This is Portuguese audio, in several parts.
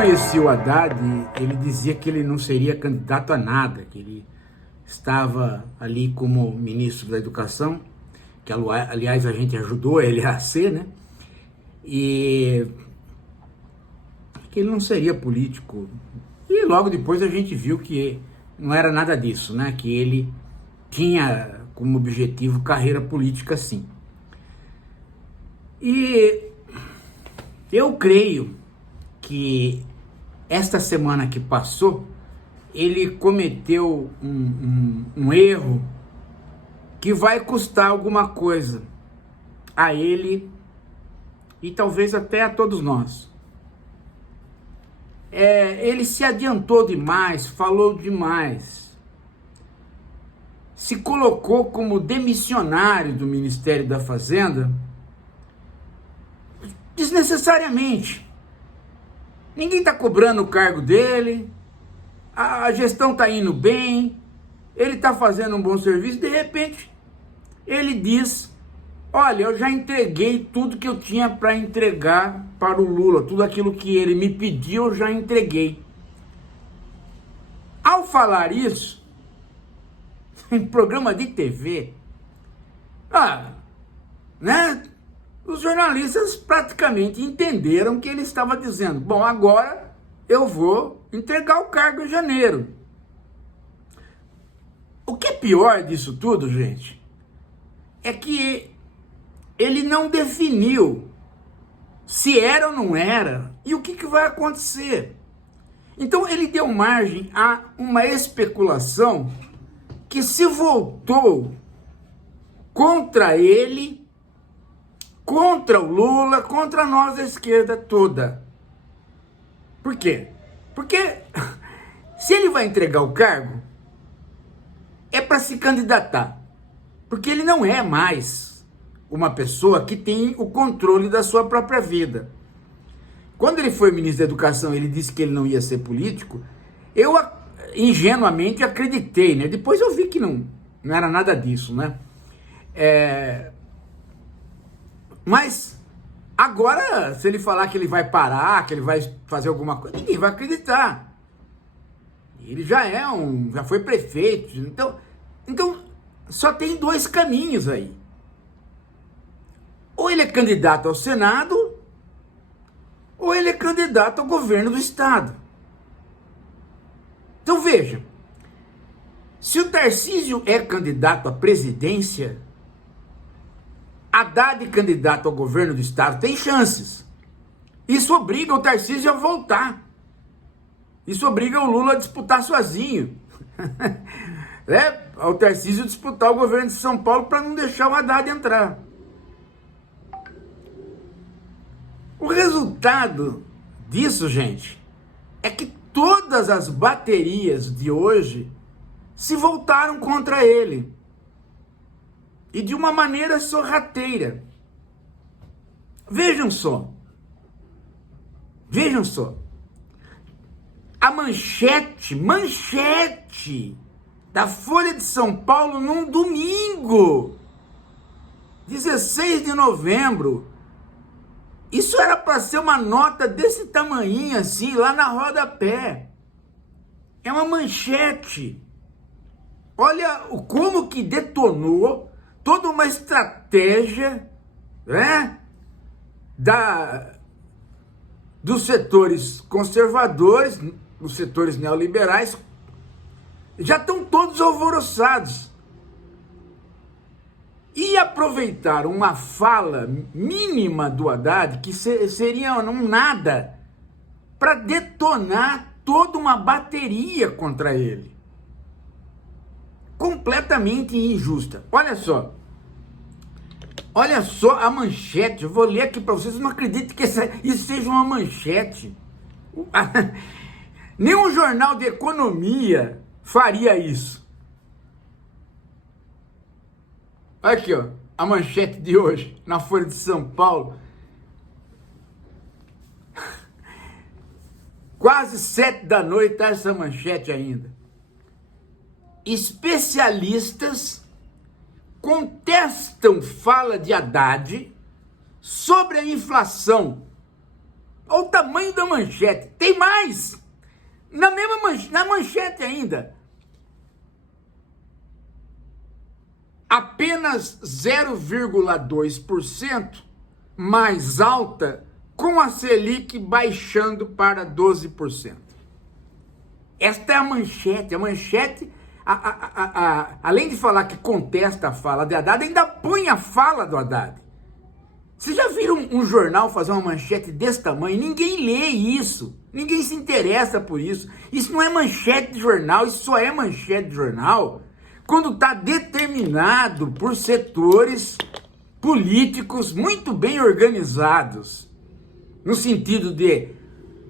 conheci o Haddad, ele dizia que ele não seria candidato a nada, que ele estava ali como ministro da Educação, que aliás a gente ajudou ele a ser, né? E que ele não seria político. E logo depois a gente viu que não era nada disso, né? Que ele tinha como objetivo carreira política, sim. E eu creio que esta semana que passou, ele cometeu um erro que vai custar alguma coisa a ele e talvez até a todos nós. Ele se adiantou demais, falou demais, se colocou como demissionário do Ministério da Fazenda desnecessariamente. Ninguém está cobrando o cargo dele, a gestão está indo bem, ele está fazendo um bom serviço. De repente, ele diz: olha, eu já entreguei tudo que eu tinha para entregar para o Lula, tudo aquilo que ele me pediu, eu já entreguei. Ao falar isso, em programa de TV, né? Os jornalistas praticamente entenderam que ele estava dizendo: bom, agora eu vou entregar o cargo em janeiro. O que é pior disso tudo, gente, é que ele não definiu se era ou não era e o que vai acontecer. Então ele deu margem a uma especulação que se voltou contra ele, contra o Lula, contra nós da esquerda toda. Por quê? Porque se ele vai entregar o cargo, é para se candidatar. Porque ele não é mais uma pessoa que tem o controle da sua própria vida. Quando ele foi ministro da Educação, ele disse que ele não ia ser político, eu ingenuamente acreditei, né? Depois eu vi que não era nada disso, né? Mas agora, se ele falar que ele vai parar, que ele vai fazer alguma coisa, ninguém vai acreditar. Ele já foi prefeito. Então só tem dois caminhos aí. Ou ele é candidato ao Senado, ou ele é candidato ao governo do Estado. Então veja, se o Tarcísio é candidato à presidência, Haddad candidato ao governo do Estado tem chances. Isso obriga o Tarcísio a voltar. Isso obriga o Lula a disputar sozinho. O Tarcísio disputar o governo de São Paulo para não deixar o Haddad entrar. O resultado disso, gente, é que todas as baterias de hoje se voltaram contra ele. E de uma maneira sorrateira. Vejam só. A manchete da Folha de São Paulo num domingo, 16 de novembro. Isso era para ser uma nota desse tamanhinho assim, lá na rodapé. É uma manchete. Olha como que detonou toda uma estratégia, né, dos setores conservadores, dos setores neoliberais, já estão todos alvoroçados. E aproveitaram uma fala mínima do Haddad, que seria um nada, para detonar toda uma bateria contra ele. Completamente injusta. Olha só a manchete, eu vou ler aqui para vocês, não acreditem que isso seja uma manchete. Nenhum jornal de economia faria isso. Aqui, ó, a manchete de hoje, na Folha de São Paulo. Quase 7 da noite tá essa manchete ainda. Especialistas contestam fala de Haddad sobre a inflação. Olha o tamanho da manchete. Tem mais! Na manchete ainda. Apenas 0,2% mais alta, com a Selic baixando para 12%. Esta é a manchete. A manchete, além de falar que contesta a fala de Haddad, ainda põe a fala do Haddad. Vocês já viram um jornal fazer uma manchete desse tamanho? Ninguém lê isso. Ninguém se interessa por isso. Isso não é manchete de jornal, isso só é manchete de jornal quando está determinado por setores políticos muito bem organizados, no sentido de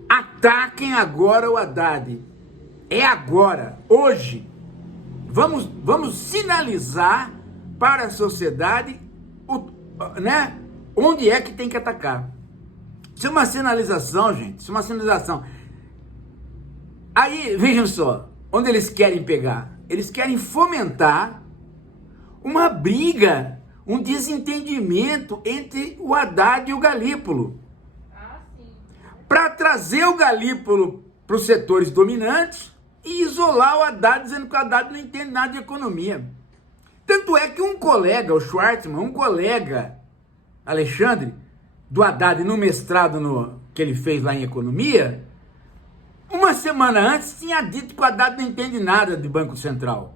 ataquem agora o Haddad. É agora, hoje. Vamos sinalizar para a sociedade onde é que tem que atacar. Isso é uma sinalização, gente. Isso é uma sinalização. Aí, vejam só, onde eles querem pegar. Eles querem fomentar uma briga, um desentendimento entre o Haddad e o Galípolo. Para trazer o Galípolo para os setores dominantes e isolar o Haddad, dizendo que o Haddad não entende nada de economia. Tanto é que um colega, o Schwartzman, um colega, Alexandre, do Haddad, no mestrado que ele fez lá em economia, uma semana antes tinha dito que o Haddad não entende nada de Banco Central.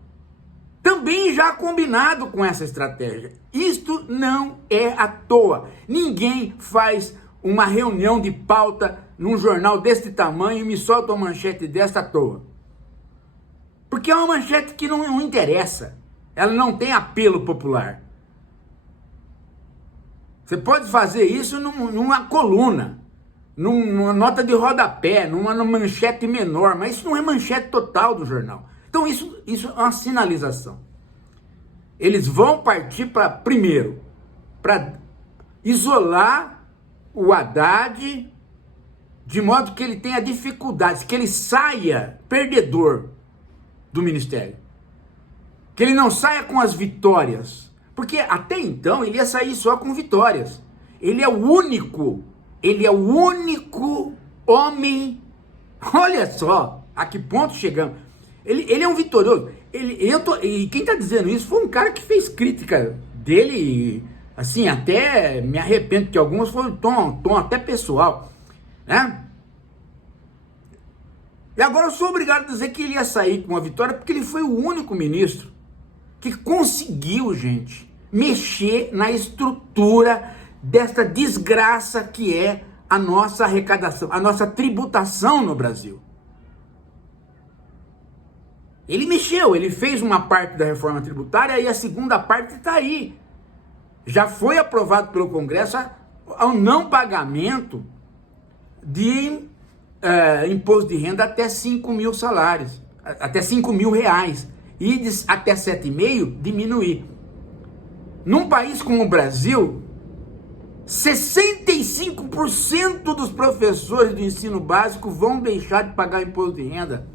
Também já combinado com essa estratégia. Isto não é à toa. Ninguém faz uma reunião de pauta num jornal deste tamanho e me solta uma manchete desta à toa. Porque é uma manchete que não interessa. Ela não tem apelo popular. Você pode fazer isso numa coluna, numa nota de rodapé, numa manchete menor, mas isso não é manchete total do jornal. Então isso é uma sinalização. Eles vão partir para isolar o Haddad, de modo que ele tenha dificuldades, que ele saia perdedor do ministério. Que ele não saia com as vitórias. Porque até então ele ia sair só com vitórias. Ele é o único homem. Olha só a que ponto chegamos. Ele é um vitorioso. E quem está dizendo isso foi um cara que fez crítica dele, assim, até me arrependo, que algumas foram tom até pessoal, né? E agora eu sou obrigado a dizer que ele ia sair com uma vitória, porque ele foi o único ministro que conseguiu, gente, mexer na estrutura desta desgraça que é a nossa arrecadação, a nossa tributação no Brasil. Ele mexeu, ele fez uma parte da reforma tributária e a segunda parte está aí. Já foi aprovado pelo Congresso ao não pagamento de imposto de renda até 5 mil salários, até 5 mil reais, e até 7,5 diminuir. Num país como o Brasil, 65% dos professores do ensino básico vão deixar de pagar imposto de renda.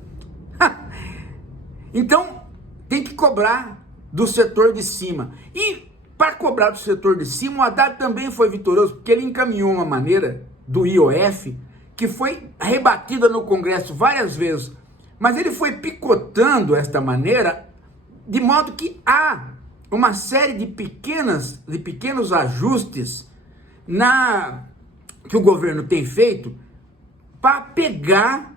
Então, tem que cobrar do setor de cima. E para cobrar do setor de cima, o Haddad também foi vitorioso, porque ele encaminhou uma maneira do IOF, que foi rebatida no Congresso várias vezes, mas ele foi picotando esta maneira, de modo que há uma série de pequenos ajustes que o governo tem feito para pegar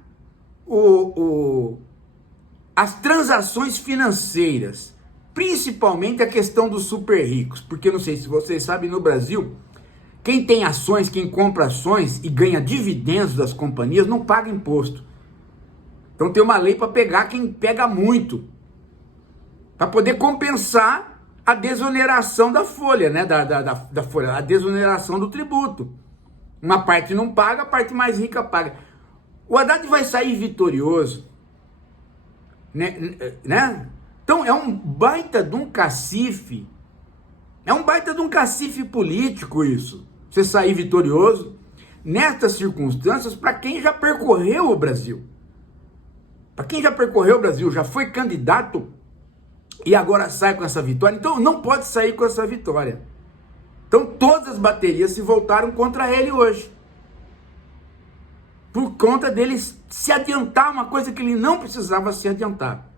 as transações financeiras, principalmente a questão dos super ricos, porque não sei se vocês sabem, no Brasil, quem tem ações, quem compra ações e ganha dividendos das companhias não paga imposto. Então tem uma lei para pegar quem pega muito, para poder compensar a desoneração da folha, né? Da folha, a desoneração do tributo. Uma parte não paga, a parte mais rica paga. O Haddad vai sair vitorioso, né? Então é um baita de um cacife, político isso. Você sair vitorioso nestas circunstâncias para quem já percorreu o Brasil. Para quem já percorreu o Brasil, já foi candidato e agora sai com essa vitória, então não pode sair com essa vitória. Então todas as baterias se voltaram contra ele hoje. por conta dele se adiantar uma coisa que ele não precisava se adiantar.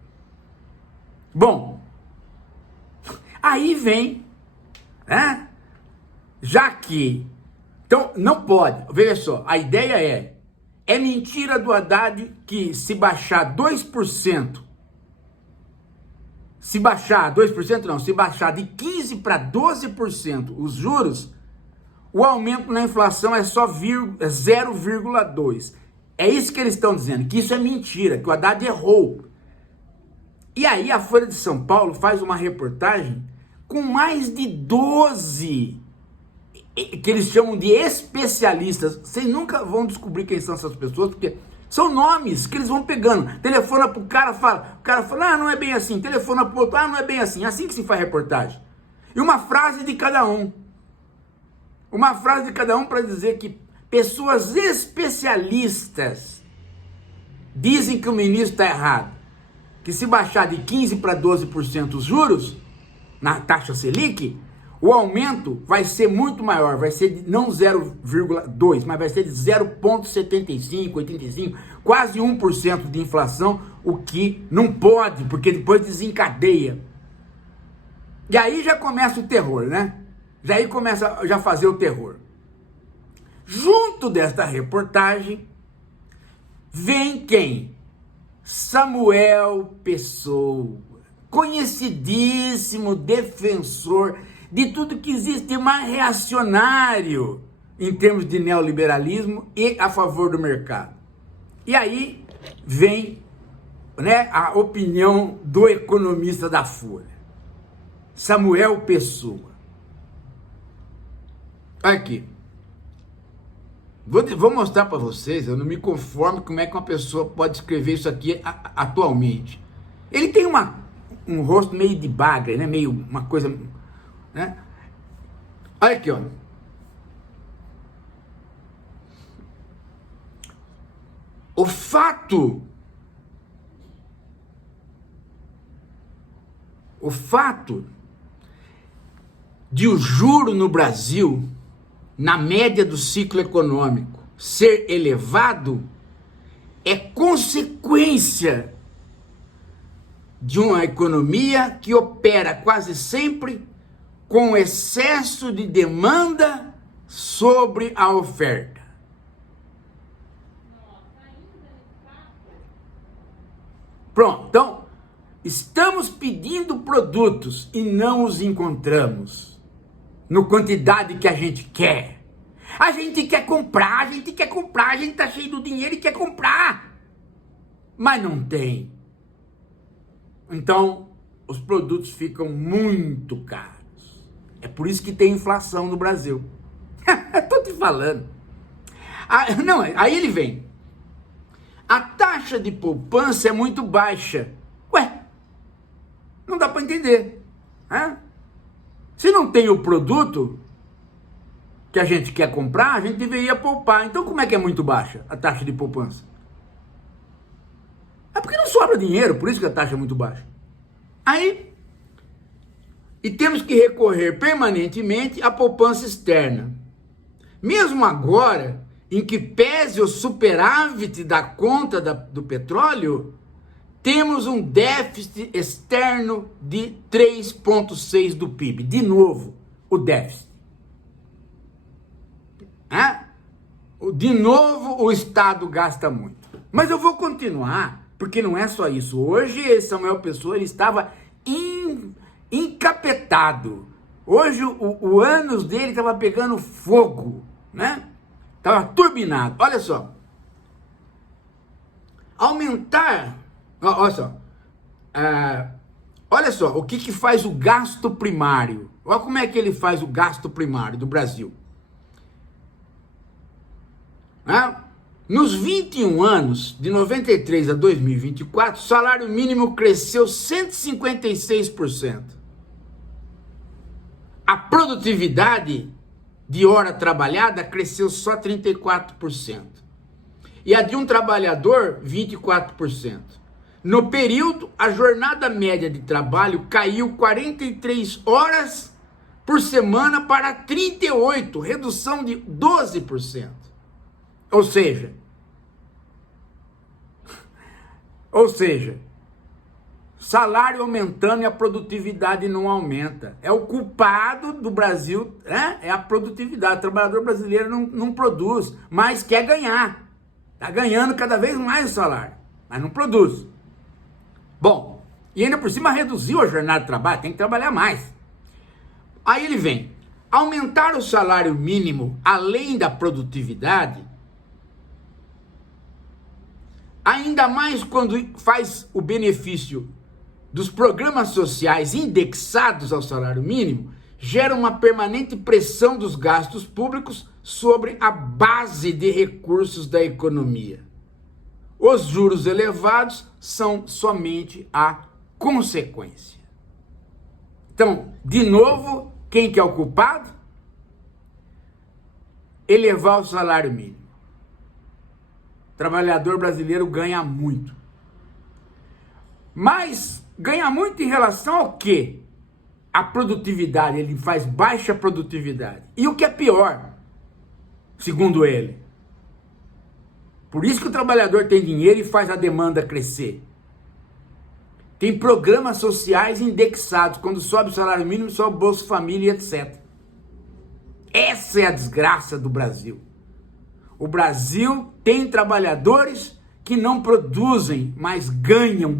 Bom, aí vem, né? Já que, então não pode, veja só, a ideia é mentira do Haddad que se baixar 2%, se baixar 2% não, se baixar de 15% para 12% os juros, o aumento na inflação é só 0,2%. É isso que eles estão dizendo, que isso é mentira, que o Haddad errou. E aí a Folha de São Paulo faz uma reportagem com mais de 12, que eles chamam de especialistas. Vocês nunca vão descobrir quem são essas pessoas, porque são nomes que eles vão pegando. Telefona pro cara, o cara fala, não é bem assim. Telefona pro outro, não é bem assim. É assim que se faz reportagem. E uma frase de cada um. Uma frase de cada um para dizer que pessoas especialistas dizem que o ministro está errado. Que se baixar de 15% para 12% os juros, na taxa Selic, o aumento vai ser muito maior, vai ser de, não 0,2%, mas vai ser de 0,75%, 85%, quase 1% de inflação, o que não pode, porque depois desencadeia. E aí já começa o terror, né? Já começa a fazer o terror. Junto desta reportagem, vem quem? Samuel Pessoa, conhecidíssimo defensor de tudo que existe de mais reacionário em termos de neoliberalismo e a favor do mercado. E aí vem, né, a opinião do economista da Folha, Samuel Pessoa. Aqui. Vou mostrar para vocês, eu não me conformo como é que uma pessoa pode escrever isso aqui atualmente. Ele tem um rosto meio de bagre, né? Meio uma coisa, né? Olha aqui, ó. O fato de o juro no Brasil, na média do ciclo econômico, ser elevado é consequência de uma economia que opera quase sempre com excesso de demanda sobre a oferta. Pronto, então, estamos pedindo produtos e não os encontramos no quantidade que a gente quer. A gente quer comprar, a gente tá cheio do dinheiro e quer comprar, mas não tem. Então, os produtos ficam muito caros. É por isso que tem inflação no Brasil. Tô te falando. Não, aí ele vem. A taxa de poupança é muito baixa. Ué, não dá para entender. Se não tem o produto que a gente quer comprar, a gente deveria poupar. Então como é que é muito baixa a taxa de poupança? É porque não sobra dinheiro, por isso que a taxa é muito baixa. E temos que recorrer permanentemente à poupança externa. Mesmo agora, em que pese o superávit da conta do petróleo, temos um déficit externo de 3,6% do PIB. De novo, o déficit. De novo, o Estado gasta muito. Mas eu vou continuar, porque não é só isso. Hoje, Samuel Pessoa, ele estava encapetado. Hoje, o ânus dele estava pegando fogo, né? Estava turbinado. Olha só. Aumentar... Olha só, o que faz o gasto primário? Olha como é que ele faz o gasto primário do Brasil. Nos 21 anos, de 93 a 2024, o salário mínimo cresceu 156%. A produtividade de hora trabalhada cresceu só 34%. E a de um trabalhador, 24%. No período, a jornada média de trabalho caiu 43 horas por semana para 38, redução de 12%. Ou seja, Ou seja, salário aumentando e a produtividade não aumenta. É o culpado do Brasil, né? É a produtividade. O trabalhador brasileiro não produz, mas quer ganhar. Está ganhando cada vez mais o salário, mas não produz. Bom, e ainda por cima reduziu a jornada de trabalho, tem que trabalhar mais. Aí ele vem, aumentar o salário mínimo além da produtividade, ainda mais quando faz o benefício dos programas sociais indexados ao salário mínimo, gera uma permanente pressão dos gastos públicos sobre a base de recursos da economia. Os juros elevados são somente a consequência. Então, de novo, quem que é o culpado? Elevar o salário mínimo. O trabalhador brasileiro ganha muito. Mas ganha muito em relação ao quê? A produtividade, ele faz baixa produtividade. E o que é pior, segundo ele? Por isso que o trabalhador tem dinheiro e faz a demanda crescer. Tem programas sociais indexados. Quando sobe o salário mínimo, sobe o Bolsa Família, etc. Essa é a desgraça do Brasil. O Brasil tem trabalhadores que não produzem, mas ganham.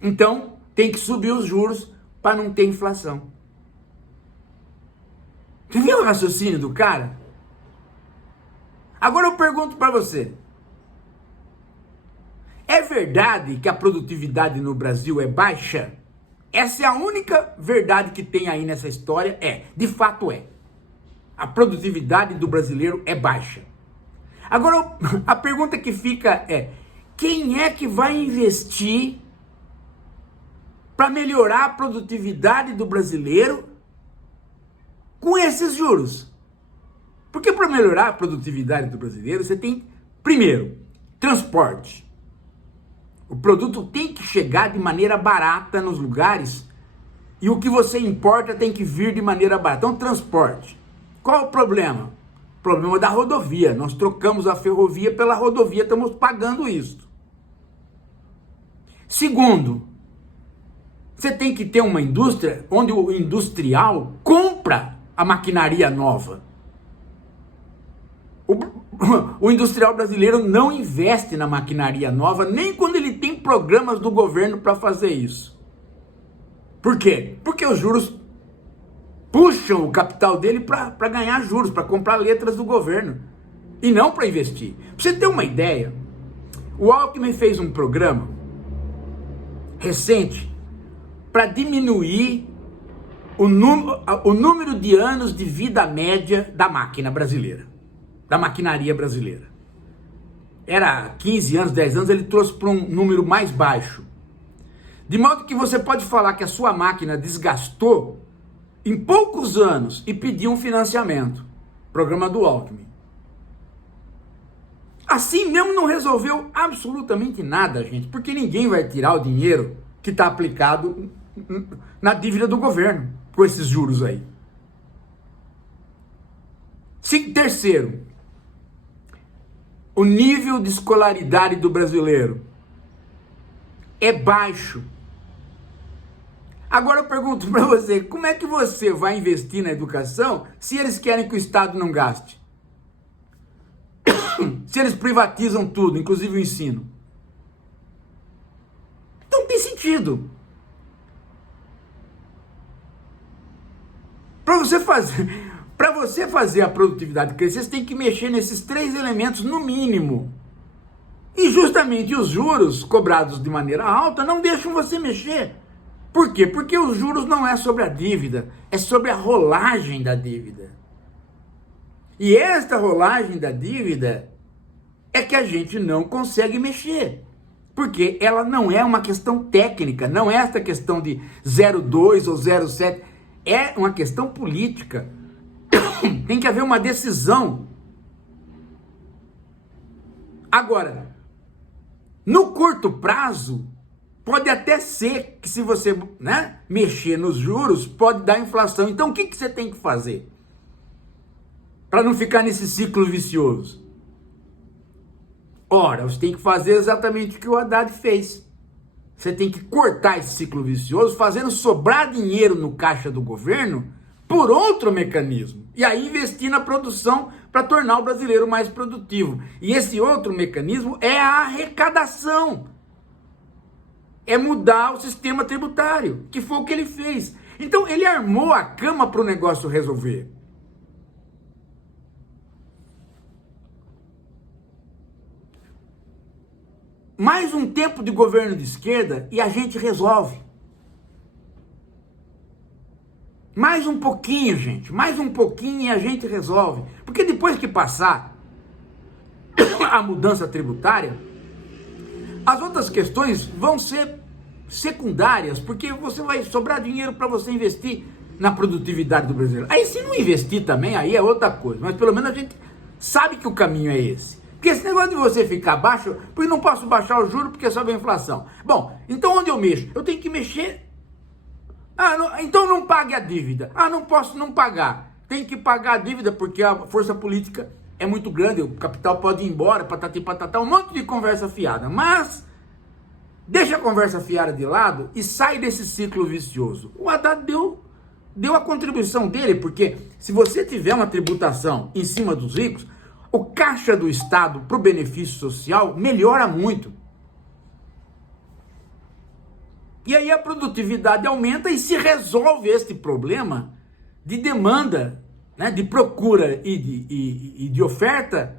Então, tem que subir os juros para não ter inflação. Você viu o raciocínio do cara? Agora eu pergunto para você. É verdade que a produtividade no Brasil é baixa? Essa é a única verdade que tem aí nessa história. De fato é. A produtividade do brasileiro é baixa. Agora, a pergunta que fica é, quem é que vai investir para melhorar a produtividade do brasileiro com esses juros? Porque para melhorar a produtividade do brasileiro, você tem, primeiro, transporte. O produto tem que chegar de maneira barata nos lugares e o que você importa tem que vir de maneira barata. Então, transporte. Qual o problema? O problema da rodovia. Nós trocamos a ferrovia pela rodovia, estamos pagando isso. Segundo, você tem que ter uma indústria onde o industrial compra a maquinaria nova. O industrial brasileiro não investe na maquinaria nova, nem quando ele tem programas do governo para fazer isso. Por quê? Porque os juros puxam o capital dele para ganhar juros, para comprar letras do governo, e não para investir. Pra você ter uma ideia, o Alckmin fez um programa recente para diminuir o número de anos de vida média da máquina brasileira, da maquinaria brasileira. Era 15 anos, 10 anos, ele trouxe para um número mais baixo. De modo que você pode falar que a sua máquina desgastou em poucos anos e pedir um financiamento. Programa do Alckmin. Assim mesmo não resolveu absolutamente nada, gente, porque ninguém vai tirar o dinheiro que está aplicado na dívida do governo com esses juros aí. Terceiro, o nível de escolaridade do brasileiro é baixo. Agora eu pergunto para você, como é que você vai investir na educação se eles querem que o Estado não gaste? Se eles privatizam tudo, inclusive o ensino. Então não tem sentido. Para você fazer a produtividade crescer, você tem que mexer nesses 3 elementos no mínimo. E justamente os juros cobrados de maneira alta não deixam você mexer. Por quê? Porque os juros não é sobre a dívida, é sobre a rolagem da dívida. E esta rolagem da dívida é que a gente não consegue mexer. Porque ela não é uma questão técnica, não é esta questão de 0,2 ou 0,7, é uma questão política. Tem que haver uma decisão. Agora, no curto prazo, pode até ser que se você mexer nos juros, pode dar inflação. Então o que você tem que fazer? Para não ficar nesse ciclo vicioso. Ora, você tem que fazer exatamente o que o Haddad fez. Você tem que cortar esse ciclo vicioso, fazendo sobrar dinheiro no caixa do governo por outro mecanismo. E aí investir na produção para tornar o brasileiro mais produtivo. E esse outro mecanismo é a arrecadação. É mudar o sistema tributário, que foi o que ele fez. Então ele armou a cama para o negócio resolver. Mais um tempo de governo de esquerda e a gente resolve. Mais um pouquinho, gente. Mais um pouquinho e a gente resolve. Porque depois que passar a mudança tributária, as outras questões vão ser secundárias, porque você vai sobrar dinheiro para você investir na produtividade do brasileiro. Aí se não investir também, aí é outra coisa. Mas pelo menos a gente sabe que o caminho é esse. Porque esse negócio de você ficar baixo, porque não posso baixar o juro porque sobe a inflação. Bom, então onde eu mexo? Eu tenho que mexer. Então não pague a dívida. Não posso não pagar. Tem que pagar a dívida porque a força política é muito grande, o capital pode ir embora, patati patatá, um monte de conversa fiada. Mas deixa a conversa fiada de lado e sai desse ciclo vicioso. O Haddad deu a contribuição dele, porque se você tiver uma tributação em cima dos ricos, o caixa do Estado para o benefício social melhora muito. E aí a produtividade aumenta e se resolve este problema de demanda, né, de procura e de oferta,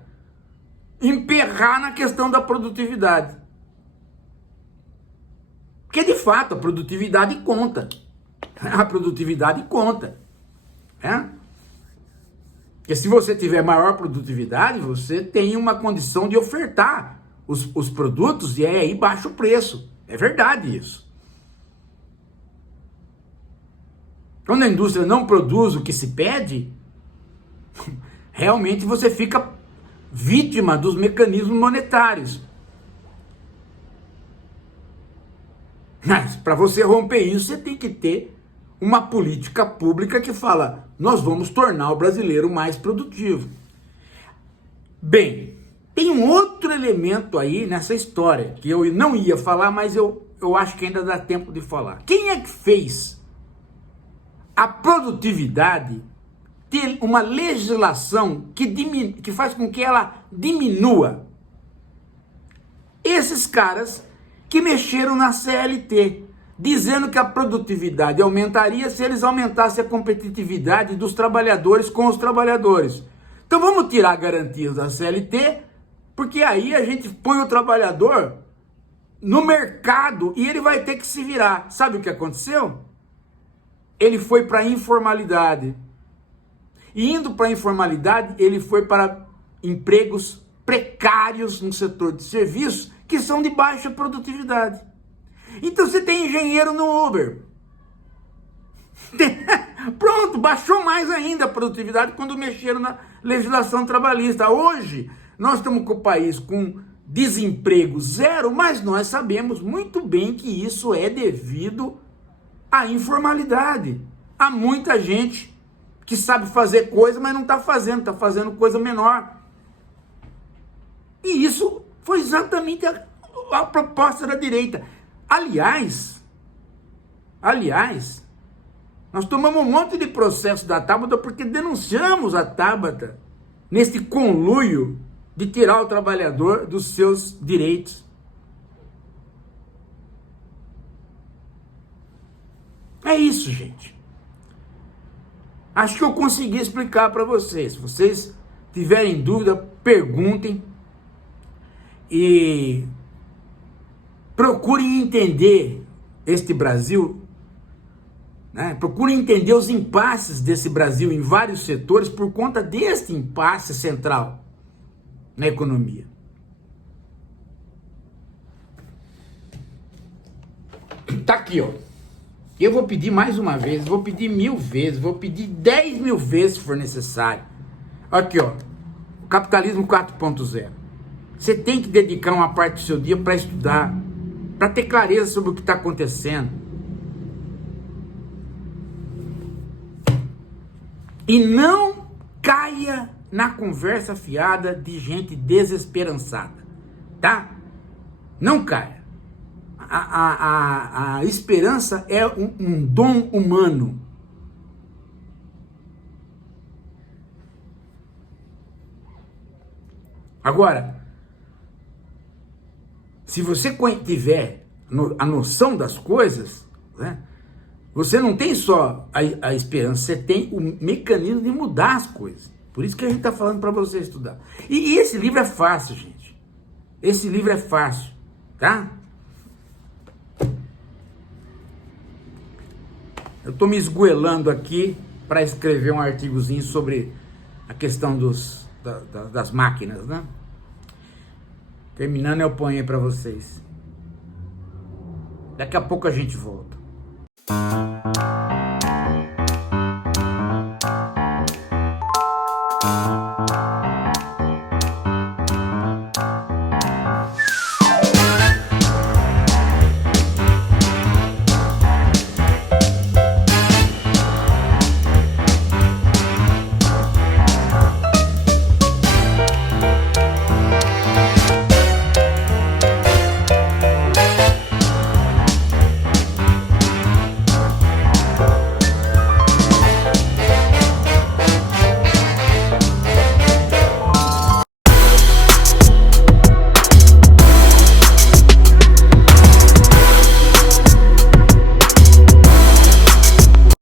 emperrar na questão da produtividade. Porque de fato a produtividade conta. A produtividade conta. Né? Porque se você tiver maior produtividade, você tem uma condição de ofertar os produtos e aí baixa o preço. É verdade isso. Quando a indústria não produz o que se pede, realmente você fica vítima dos mecanismos monetários. Mas para você romper isso, você tem que ter uma política pública que fala, nós vamos tornar o brasileiro mais produtivo. Bem, tem um outro elemento aí nessa história, que eu não ia falar, mas eu acho que ainda dá tempo de falar. Quem é que fez a produtividade ter uma legislação que faz com que ela diminua? Esses caras que mexeram na CLT, dizendo que a produtividade aumentaria se eles aumentassem a competitividade dos trabalhadores com os trabalhadores. Então vamos tirar garantias da CLT, porque aí a gente põe o trabalhador no mercado e ele vai ter que se virar. Sabe o que aconteceu? Ele foi para a informalidade. E indo para a informalidade, ele foi para empregos precários no setor de serviços, que são de baixa produtividade. Então você tem engenheiro no Uber. Pronto, baixou mais ainda a produtividade quando mexeram na legislação trabalhista. Hoje, nós estamos com o país com desemprego zero, mas nós sabemos muito bem que isso é devido à informalidade. Há muita gente que sabe fazer coisa, mas não está fazendo coisa menor. E isso foi exatamente a proposta da direita. Aliás, nós tomamos um monte de processo da Tabata porque denunciamos a Tabata nesse conluio de tirar o trabalhador dos seus direitos. É isso, gente. Acho que eu consegui explicar para vocês. Se vocês tiverem dúvida, perguntem e procurem entender este Brasil, né? Procurem entender os impasses desse Brasil em vários setores por conta deste impasse central na economia. Tá aqui, ó. Eu vou pedir mais uma vez, vou pedir 1000 vezes, vou pedir 10.000 vezes se for necessário. Aqui, ó. O Capitalismo 4.0. Você tem que dedicar uma parte do seu dia para estudar, para ter clareza sobre o que está acontecendo. E não caia na conversa fiada de gente desesperançada. tá? Não caia. A esperança é um dom humano. Agora, se você tiver a noção das coisas, né, você não tem só a esperança, você tem o mecanismo de mudar as coisas. Por isso que a gente está falando para você estudar. E esse livro é fácil, gente. Esse livro é fácil, tá? Eu estou me esgoelando aqui para escrever um artigozinho sobre a questão das máquinas, né? Terminando, eu ponho aí para vocês. Daqui a pouco a gente volta.